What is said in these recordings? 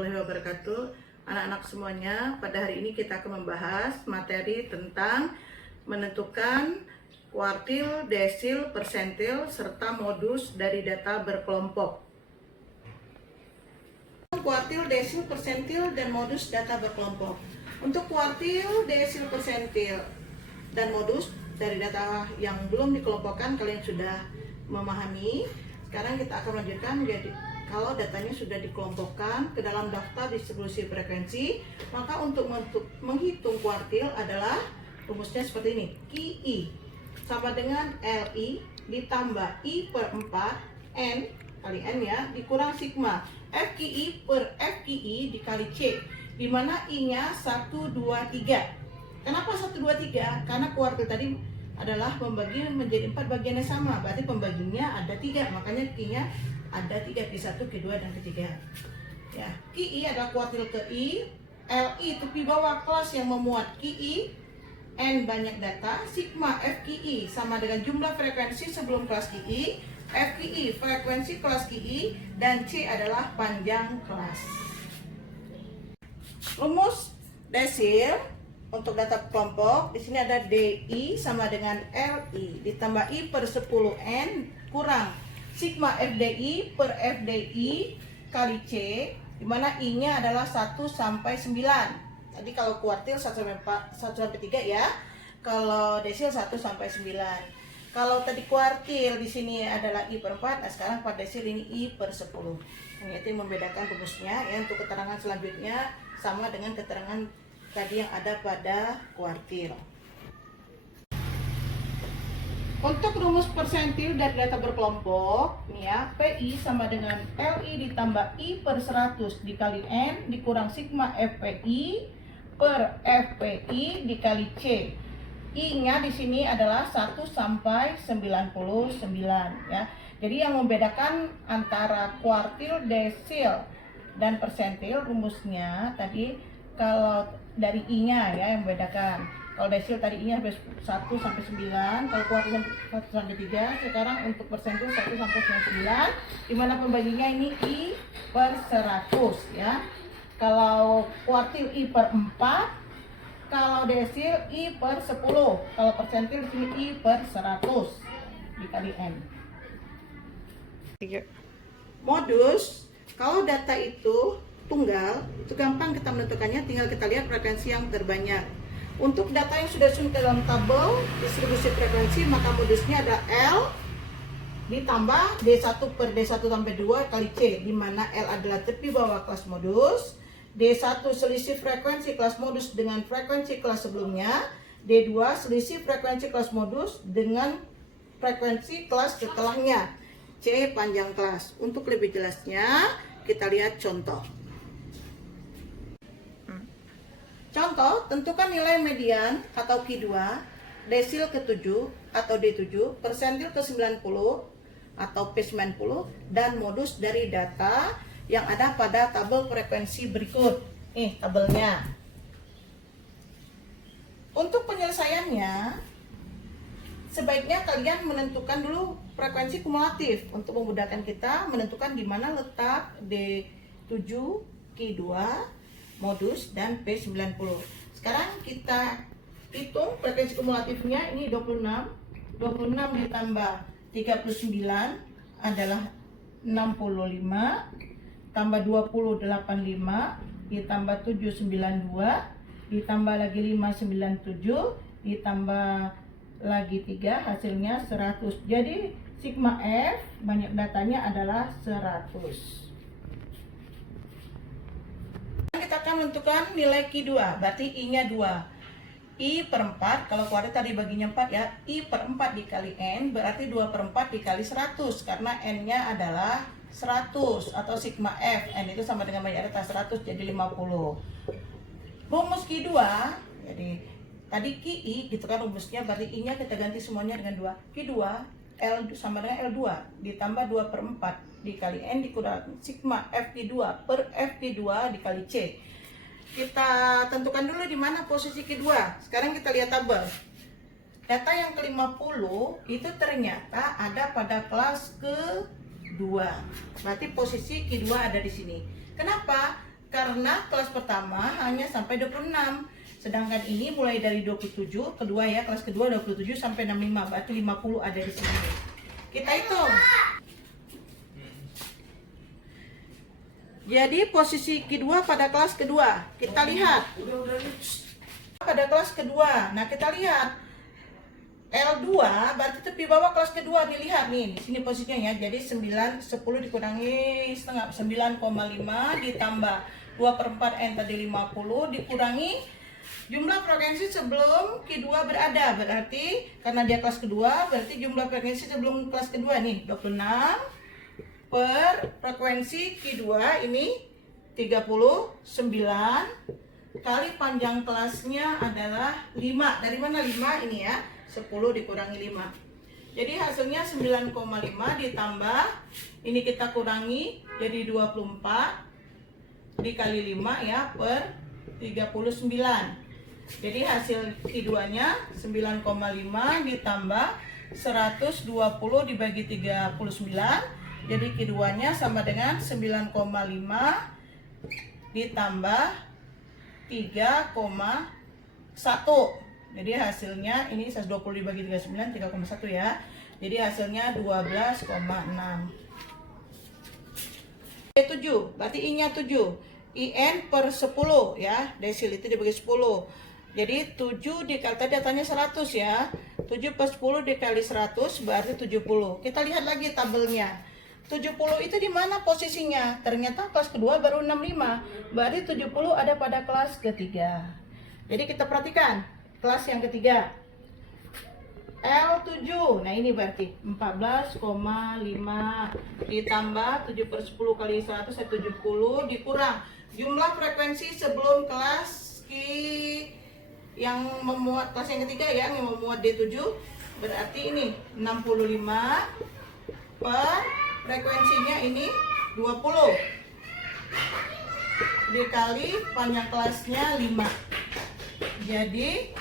warahmatullahi wabarakatuh. Anak-anak semuanya, pada hari ini kita akan membahas materi tentang menentukan kuartil, desil, persentil, serta modus dari data berkelompok. Kuartil, desil, persentil, dan modus data berkelompok. Untuk kuartil, desil, persentil, dan modus dari data yang belum dikelompokkan, kalian sudah memahami. Sekarang kita akan lanjutkan menjadi kalau datanya sudah dikelompokkan ke dalam daftar distribusi frekuensi, maka untuk menghitung kuartil adalah rumusnya seperti ini. QI sama dengan LI ditambah I per 4 N kali N ya, dikurang sigma FQI per FQI dikali C, di mana I-nya 1, 2, 3. Kenapa 1, 2, 3? Karena kuartil tadi adalah membagi menjadi 4 bagian yang sama, berarti pembaginya ada 3, makanya Q-nya ada 3, Q1, Q2, dan Q3 ya. QI adalah kuartil ke I, LI itu pi bawah kelas yang memuat QI, N banyak data, sigma FQI sama dengan jumlah frekuensi sebelum kelas QI, FQI frekuensi kelas QI, dan C adalah panjang kelas. Rumus desil untuk data kelompok, di sini ada DI sama dengan LI ditambah I per 10N kurang sigma FDI per FDI kali C, di mana I-nya adalah 1 sampai 9. Tadi kalau kuartil 1 sampai 3 ya. Kalau desil 1 sampai 9. Kalau tadi kuartil di sini adalah I per 4, nah sekarang pada desil ini I per 10. Ini itu yang membedakan rumusnya ya. Untuk keterangan selanjutnya sama dengan keterangan tadi yang ada pada kuartil. Untuk rumus persentil dari data berkelompok, nih ya, PI sama dengan LI ditambah I per 100 dikali N dikurang sigma FPI per FPI dikali C. I-nya di sini adalah 1 sampai 99 ya. Jadi yang membedakan antara kuartil, desil, dan persentil rumusnya tadi kalau dari I-nya ya yang membedakan. Kalau desil tadi I-nya 1 sampai 9, kalau kuartil 1 sampai 3, sekarang untuk persentil 1 sampai 99, di mana pembaginya ini I per 100 ya. Kalau kuartil I per 4, kalau desil I per 10, kalau persentil sini I per 100 dikali N. Modus, kalau data itu tunggal, itu gampang kita menentukannya, tinggal kita lihat frekuensi yang terbanyak. Untuk data yang sudah disusun dalam tabel distribusi frekuensi, maka modusnya ada L ditambah D1 per D1 sampai 2 kali C, di mana L adalah tepi bawah kelas modus, D1 selisih frekuensi kelas modus dengan frekuensi kelas sebelumnya, D2 selisih frekuensi kelas modus dengan frekuensi kelas setelahnya, C panjang kelas. Untuk lebih jelasnya, kita lihat contoh. Contoh, tentukan nilai median atau Q2, desil ke-7 atau D7, persentil ke-90 atau P90, dan modus dari data yang ada pada tabel frekuensi berikut. Nih tabelnya. Untuk penyelesaiannya, sebaiknya kalian menentukan dulu frekuensi kumulatif untuk memudahkan kita menentukan di mana letak D7, Q2, modus, dan P90. Sekarang kita hitung frekuensi kumulatifnya, ini 26 ditambah 39 adalah 65, tambah 20 85, ditambah 7 92, ditambah lagi 5 97, ditambah lagi 3, hasilnya 100. Jadi sigma F banyak datanya adalah 100. Kita akan menentukan nilai Q2, berarti I-nya 2. I per 4, kalau kuartil tadi baginya 4 ya, I per 4 dikali N, berarti 2 per 4 dikali 100, karena N-nya adalah 100, atau sigma F, N itu sama dengan banyak data 100, jadi 50. Rumus Q2, jadi tadi QI, gitu kan rumusnya, berarti I-nya kita ganti semuanya dengan 2. Q2, L sama dengan L2, ditambah 2 per 4, dikali N dikurang sigma FQ2 per FQ2 dikali C. Kita tentukan dulu di mana posisi Q2. Sekarang kita lihat tabel. Data yang ke-50 itu ternyata ada pada kelas ke-2. Berarti posisi Q2 ada di sini. Kenapa? karena kelas pertama hanya sampai 26. Sedangkan ini mulai dari 27, kedua ya, kelas kedua 27 sampai 65, berarti 50 ada di sini. Kita hitung. Jadi posisi kedua pada kelas kedua, kita lihat. Pada kelas kedua, nah kita lihat L2 berarti tepi bawah kelas kedua, dilihat nih, di sini posisinya ya. Jadi 10 dikurangi setengah, 9,5 ditambah 2/4 N tadi 50 dikurangi jumlah frekuensi sebelum Q2 berada. Berarti karena dia kelas kedua, berarti jumlah frekuensi sebelum kelas kedua nih 26 per frekuensi Q2 ini 39 kali panjang kelasnya adalah 5. Dari mana 5 ini ya? 10 dikurangi 5. Jadi hasilnya 9,5 ditambah ini kita kurangi jadi 24 dikali 5 ya per 39. Jadi hasil Q2-nya 9,5 ditambah 120 dibagi 39. Jadi Q2-nya sama dengan 9,5 ditambah 3,1. Jadi hasilnya ini 120 dibagi 39 3,1 ya. Jadi hasilnya 12,6. 7, berarti I-nya 7. IN per 10 ya. Desil itu dibagi 10. Jadi 7 dikali tadi datanya 100 ya. 7 per 10 dikali 100 berarti 70. Kita lihat lagi tabelnya. 70 itu di mana posisinya? Ternyata kelas kedua baru 65. Berarti 70 ada pada kelas ketiga. Jadi kita perhatikan kelas yang ketiga. L7. Nah, ini berarti 14,5 ditambah 7 per 10 kali 100 70 dikurang jumlah frekuensi sebelum kelas yang memuat kelas yang ketiga ya, yang memuat D7. Berarti ini 65 per frekuensinya ini 20 dikali panjang kelasnya 5. Jadi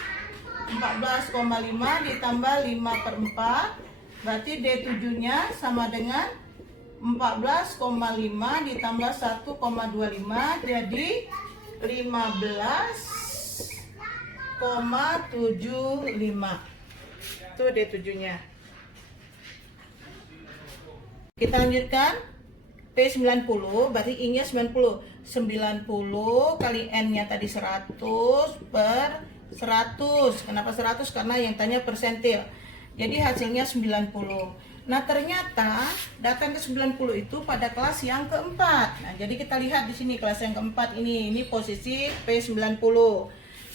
14,5 ditambah 5 per 4 berarti D7 nya sama dengan 14,5 ditambah 1,25 jadi 15,75. Itu D7 nya. Kita lanjutkan P90 berarti I nya 90 kali N nya tadi 100 per 100. Kenapa 100? Karena yang tanya persentil. Jadi hasilnya 90. Nah, ternyata datang ke 90 itu pada kelas yang keempat. Nah, jadi kita lihat di sini kelas yang keempat ini posisi P90.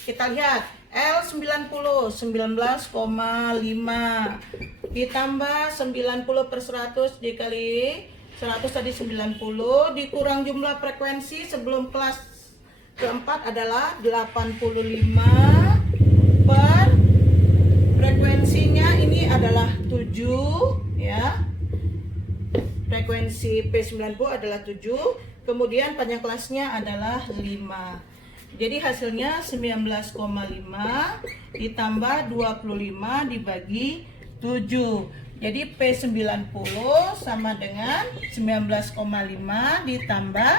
Kita lihat L90 19,5 ditambah 90 per 100 dikali 100 tadi 90 dikurang jumlah frekuensi sebelum kelas keempat adalah 85 per frekuensinya ini adalah 7 ya. Frekuensi P90 adalah 7, kemudian panjang kelasnya adalah 5. Jadi hasilnya 19,5 ditambah 25 dibagi 7. Jadi P90 sama dengan 19,5 ditambah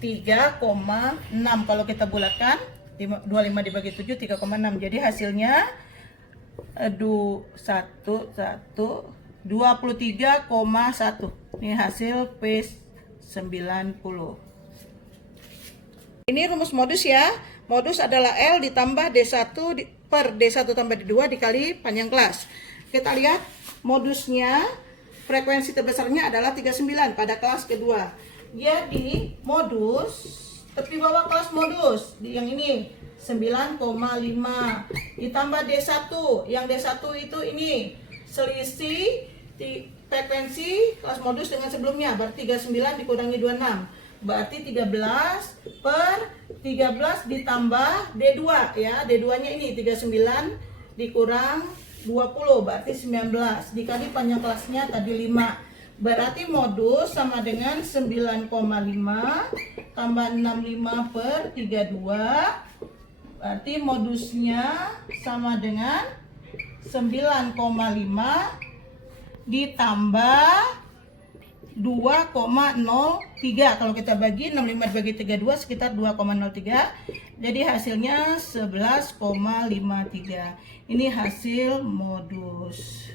3,6. Kalau kita bulatkan 25 dibagi 7 3,6. Jadi hasilnya 23,1. Ini hasil P90. Ini rumus modus ya. Modus adalah L ditambah D1 per D1 tambah D2 dikali panjang kelas. Kita lihat modusnya, frekuensi terbesarnya adalah 39 pada kelas kedua. Jadi modus tepi bawah kelas modus yang ini 9,5 ditambah D1. Yang D1 itu ini selisih frekuensi kelas modus dengan sebelumnya, berarti 39 dikurangi 26 berarti 13 per 13 ditambah D2 ya. D2 nya ini 39 dikurang 20 berarti 19 dikali panjang kelasnya tadi 5. Berarti modus sama dengan 9,5 tambah 65 per 32. Berarti modusnya sama dengan 9,5 ditambah 2,03. Kalau kita bagi 65 dibagi 32 sekitar 2,03. Jadi hasilnya 11,53. Ini hasil modus.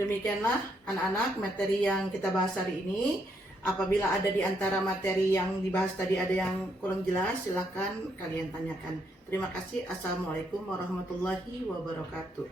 Demikianlah anak-anak materi yang kita bahas hari ini. Apabila ada di antara materi yang dibahas tadi ada yang kurang jelas, silakan kalian tanyakan. Terima kasih. Assalamualaikum warahmatullahi wabarakatuh.